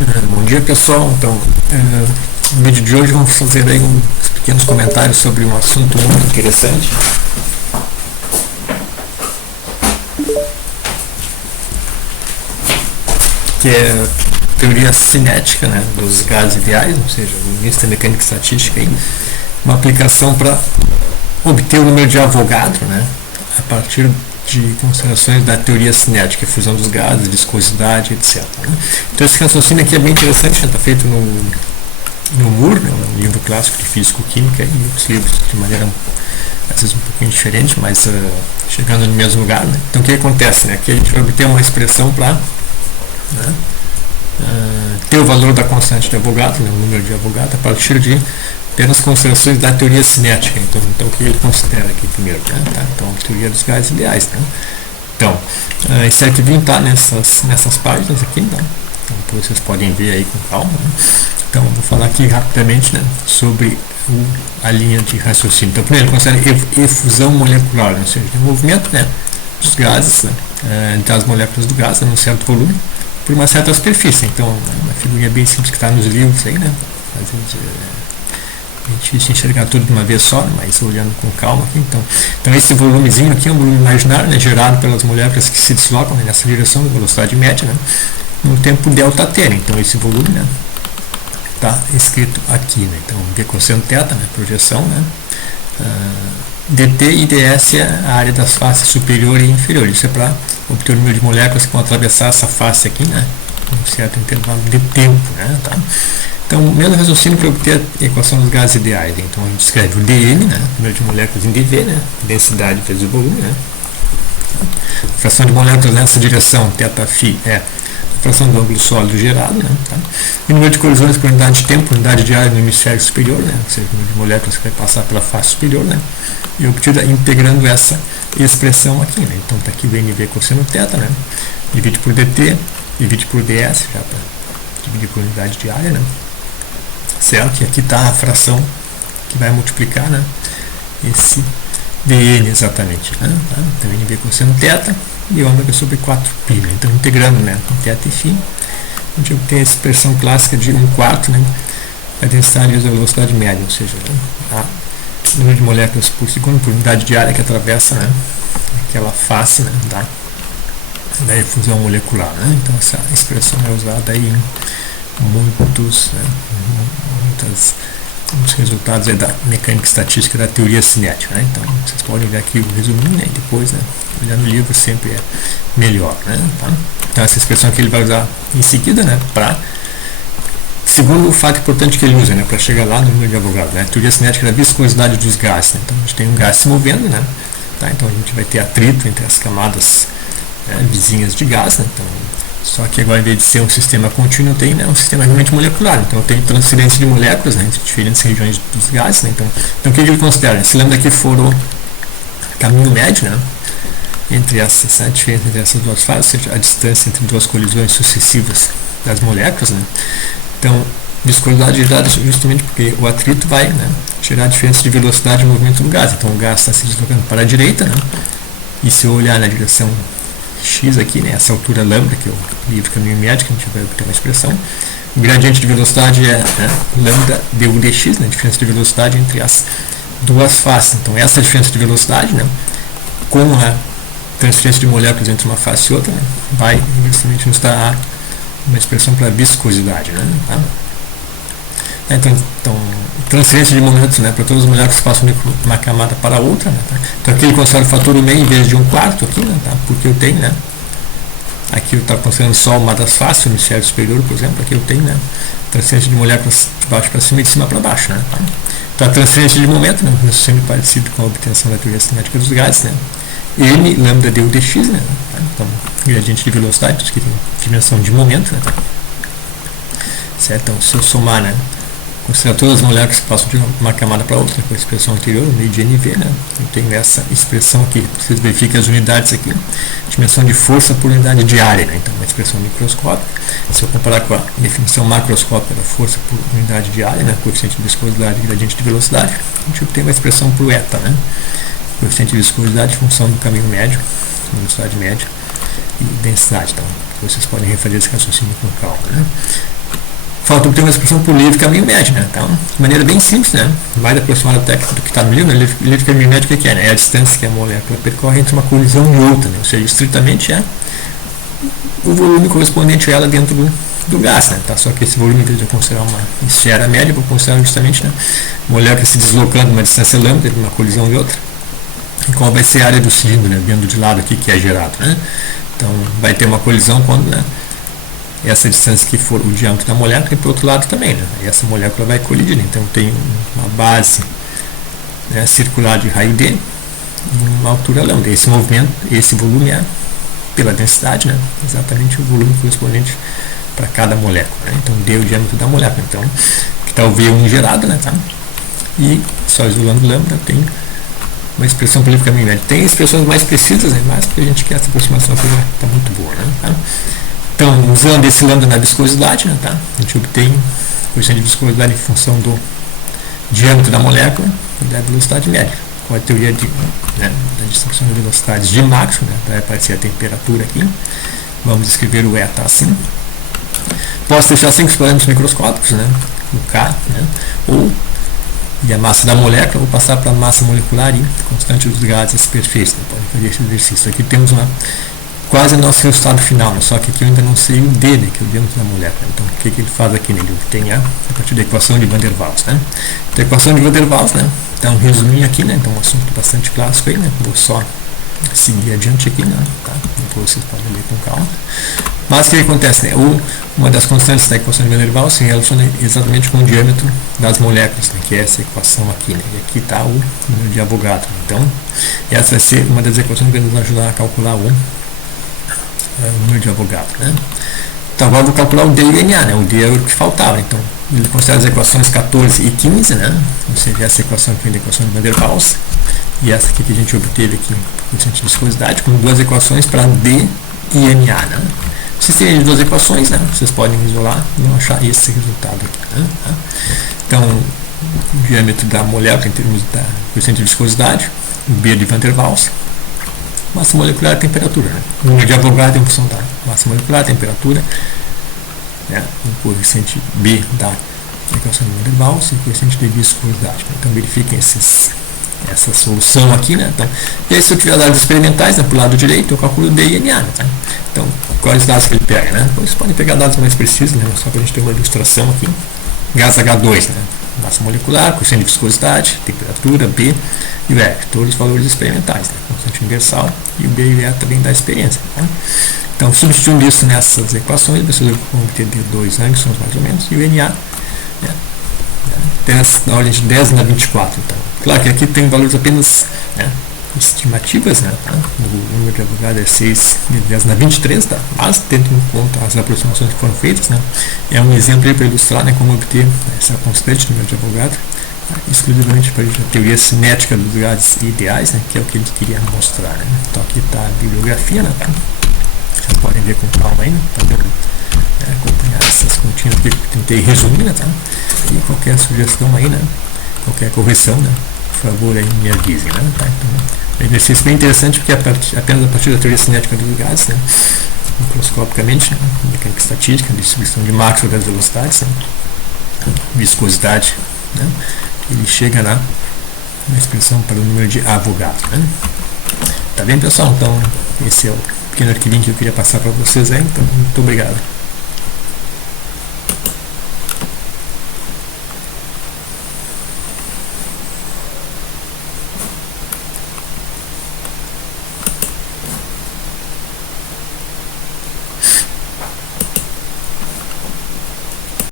Bom dia, pessoal. Então, no vídeo de hoje vamos fazer aí uns pequenos comentários sobre um assunto muito interessante, que é a teoria cinética, né, dos gases ideais, ou seja, o início da mecânica estatística, aí, uma aplicação para obter o número de Avogadro, né, a partir de considerações da teoria cinética, fusão dos gases, viscosidade, etc. Né? Então esse raciocínio aqui é bem interessante, está feito no Moore, né, um livro clássico de físico-química, e outros livros de maneira às vezes um pouquinho diferente, mas chegando no mesmo lugar. Né? Então o que acontece? Né? Aqui a gente vai obter uma expressão para ter o valor da constante de Avogadro, né, o número de Avogadro, a partir de apenas considerações da teoria cinética. Então o que ele considera aqui primeiro? Né? Tá? Então, a teoria dos gases ideais. Né? Então, esse arquivinho está nessas páginas aqui, né? Então vocês podem ver aí com calma. Né? Então, eu vou falar aqui rapidamente, né, sobre a linha de raciocínio. Então, primeiro, ele considera efusão molecular, ou seja, o movimento, né, dos gases, né, das moléculas do gás, num certo volume, por uma certa superfície. Então, uma figurinha bem simples que está nos livros aí, né? Às vezes é difícil enxergar tudo de uma vez só, mas olhando com calma aqui. Então esse volumezinho aqui é um volume imaginário, né, gerado pelas moléculas que se deslocam, né, nessa direção, da velocidade média, né, no tempo ΔT. Né? Então esse volume, né, está escrito aqui. Né? Então V cosseno θ, né, projeção, né, dt e ds é a área das faces superior e inferior. Isso é para obter o número de moléculas que vão atravessar essa face aqui, né, um certo intervalo de tempo. Né, tá? Então, o mesmo raciocínio para obter a equação dos gases ideais. Então, a gente escreve o dN, né, número de moléculas em dV, né, densidade vezes o volume. Né. A fração de moléculas nessa direção, θφ, é a fração do ângulo sólido gerado. Né, tá. E o número de colisões por unidade de tempo, unidade de área no hemisfério superior, né, ou seja, o número de moléculas que vai passar pela face superior, né, e obtida integrando essa expressão aqui. Né. Então, está aqui o NV cosseno θ, né, divide por dt, divide por ds, já para dividir por unidade de área, né. Certo? E aqui está a fração que vai multiplicar, né, esse dN exatamente. Né? Tá? Então, NV cosseno θ e ômega sobre 4π. Então, integrando, né, com θ e φ, a gente obtém a expressão clássica de 1/4, né, a densidade vezes a velocidade média, ou seja, né, o número de moléculas por segundo por unidade de área que atravessa, né, aquela face, né, da efusão molecular. Né? Então, essa expressão é usada aí em muitos resultados da mecânica estatística da teoria cinética. Né? Então, vocês podem ver aqui o resuminho, né? E depois, né, olhar no livro sempre é melhor. Né? Tá? Então, essa expressão que ele vai usar em seguida, né, segundo o fato importante que ele usa, né, para chegar lá no número de Avogadro. Né? A teoria cinética da viscosidade dos gases. Né? Então, a gente tem um gás se movendo, né? Tá? Então, a gente vai ter atrito entre as camadas, né, vizinhas de gás. Né? Então, só que agora, em vez de ser um sistema contínuo, tem, né, um sistema realmente molecular. Então, eu tenho transferência de moléculas, né, entre diferentes regiões dos gases. Né? Então, o que ele considera? Se lembra que for o caminho médio, né, entre essa diferença entre essas duas fases, ou seja, a distância entre duas colisões sucessivas das moléculas. Né? Então, viscosidade é dada justamente porque o atrito vai, né, gerar a diferença de velocidade de movimento do gás. Então, o gás está se deslocando para a direita, né? E se eu olhar na direção x aqui, né, essa altura lambda, que é o livre caminho médio, que a gente vai obter uma expressão. O gradiente de velocidade é, né, lambda du dx, né, a diferença de velocidade entre as duas faces. Então, essa diferença de velocidade, né, com a transferência de moléculas entre uma face e outra, né, vai justamente nos dar uma expressão para viscosidade. Né, tá? Então, transferência de momentos, né, para todas as moléculas que passam de uma camada para a outra. Né, tá? Então aqui ele considera o fator 1 em vez de 1/4 aqui, né, tá? Porque eu tenho, né, aqui eu estou considerando só uma das faces, o hemisfério superior, por exemplo, aqui eu tenho, né, transferência de moléculas de baixo para cima e de cima para baixo. Né, tá? Então a transferência de momento, né, é sempre parecido com a obtenção da teoria cinética dos gases, né, m lambda du dx, né, tá? Então gradiente de velocidade, isso aqui tem dimensão de momento. Né, tá? Certo? Então se eu somar, né, considerar todas as moléculas que passam de uma camada para outra, com a expressão anterior, o meio de NV, né? Eu tenho essa expressão aqui. Vocês verificam as unidades aqui, dimensão de força por unidade de área, né? Então, uma expressão microscópica. Se eu comparar com a definição macroscópica da força por unidade de área, né? Coeficiente de viscosidade e gradiente de velocidade, a gente obtém uma expressão para o eta, né? Coeficiente de viscosidade, função do caminho médio, velocidade média e densidade. Então, Depois vocês podem refazer esse raciocínio com calma, né? Falta obter uma expressão por livre caminho médio, né? Então, de maneira bem simples, né? Mais aproximada do que está no livro, né? Livre caminho médio, o que é, né? É a distância que a molécula percorre entre uma colisão e outra, né? Ou seja, estritamente é o volume correspondente a ela dentro do gás, né? Tá? Só que esse volume, em vez de eu considerar uma esfera média, eu vou considerar justamente, né, molécula se deslocando uma distância lambda entre uma colisão e outra. E qual vai ser a área do cilindro, né, vendo de lado aqui, que é gerado, né? Então, vai ter uma colisão quando, né, essa distância que for o diâmetro da molécula e para o outro lado também, né? E essa molécula vai colidir, né? Então, tem uma base, né, circular de raio D e uma altura lambda. Esse movimento, esse volume é pela densidade, né, exatamente o volume correspondente para cada molécula, né? Então, D é o diâmetro da molécula. Então, que está o V1 gerado, né, tá? E só isolando lambda tem uma expressão por livre caminho médio. Tem expressões mais precisas, né, mas porque a gente quer essa aproximação aqui está muito boa, né, tá? Então, usando esse lambda na viscosidade, né, tá? A gente obtém a coeficiente de viscosidade em função do diâmetro da molécula e da velocidade média. Com a teoria né, da distribuição de velocidades de Maxwell, né, vai aparecer a temperatura aqui. Vamos escrever o E, tá assim. Posso deixar 5 parâmetros microscópicos, né, o K, né, e a massa da molécula, ou passar para a massa molecular e constante dos gases perfeitos. Né, pode fazer esse exercício. Aqui temos quase o nosso resultado final, né, só que aqui eu ainda não sei o D, né, que é o diâmetro da molécula. Então, o que ele faz aqui? Né, ele obtém a partir da equação de Van der Waals. Né? Então, a equação de Van der Waals, né, então, um resuminho aqui, né, então um assunto bastante clássico aí, né, vou só seguir adiante aqui, né, tá? Depois vocês podem ler com calma. Mas o que acontece, né? Uma das constantes da equação de Van der Waals se relaciona exatamente com o diâmetro das moléculas, né, que é essa equação aqui, né? E aqui está o número de Avogadro. Então, essa vai ser uma das equações que vai nos ajudar a calcular o número de Avogadro, né? Então, agora eu vou calcular o D e o NA, né? O D é o que faltava. Então, ele considera as equações 14 e 15, né? Ou seja, essa equação aqui é a equação de Van der Waals. E essa aqui que a gente obteve aqui, coeficiente de viscosidade, com duas equações para D e NA, né? Se tem duas equações, né, vocês podem isolar e não achar esse resultado aqui, né? Então, o diâmetro da molécula em termos da coeficiente de viscosidade, o B de Van der Waals, massa molecular e temperatura, né? O número de Avogadro em função da massa molecular, temperatura, né? O coeficiente B da equação de Van der Waals e o coeficiente de viscosidade. Então, verifiquem essa solução aqui, né? Então, e aí, se eu tiver dados experimentais, né, para o lado direito, eu calculo D e NA, né, tá? Então, quais dados que ele pega, né? Vocês podem pegar dados mais precisos, né? Só para a gente ter uma ilustração aqui. Gás H2, né? Massa molecular, coeficiente de viscosidade, temperatura, B e o E, todos os valores experimentais, né? Constante universal, e o B e o E também da experiência, tá? Então, substituindo isso nessas equações, vocês vão obter D2 angstroms mais ou menos, e o NA, né, 10, na ordem de 10 na 24. Então, claro que aqui tem valores apenas, né, estimativas, né, tá? O número de Avogadro é 6 de 10 na 23, tá? Mas tendo em conta as aproximações que foram feitas, né, é um exemplo aí para ilustrar, né, como obter essa constante número de Avogadro, tá? Exclusivamente para a teoria cinética dos gases ideais, né, que é o que ele queria mostrar, né? Então aqui está a bibliografia, né, tá? Vocês podem ver com calma aí, né? Tá vendo? Acompanhar essas continhas que eu tentei resumir, né, tá? E qualquer sugestão aí, né, qualquer correção, né, por favor aí me avisem, né, tá? Então, é um exercício bem interessante porque apenas a partir da teoria cinética dos gases, né, microscopicamente, né, mecânica estatística, distribuição de Maxwell das velocidades, né, viscosidade, né, ele chega na expressão para o número de Avogadro, né? Tá bem, pessoal? Então, esse é o pequeno arquivinho que eu queria passar para vocês aí, então muito obrigado.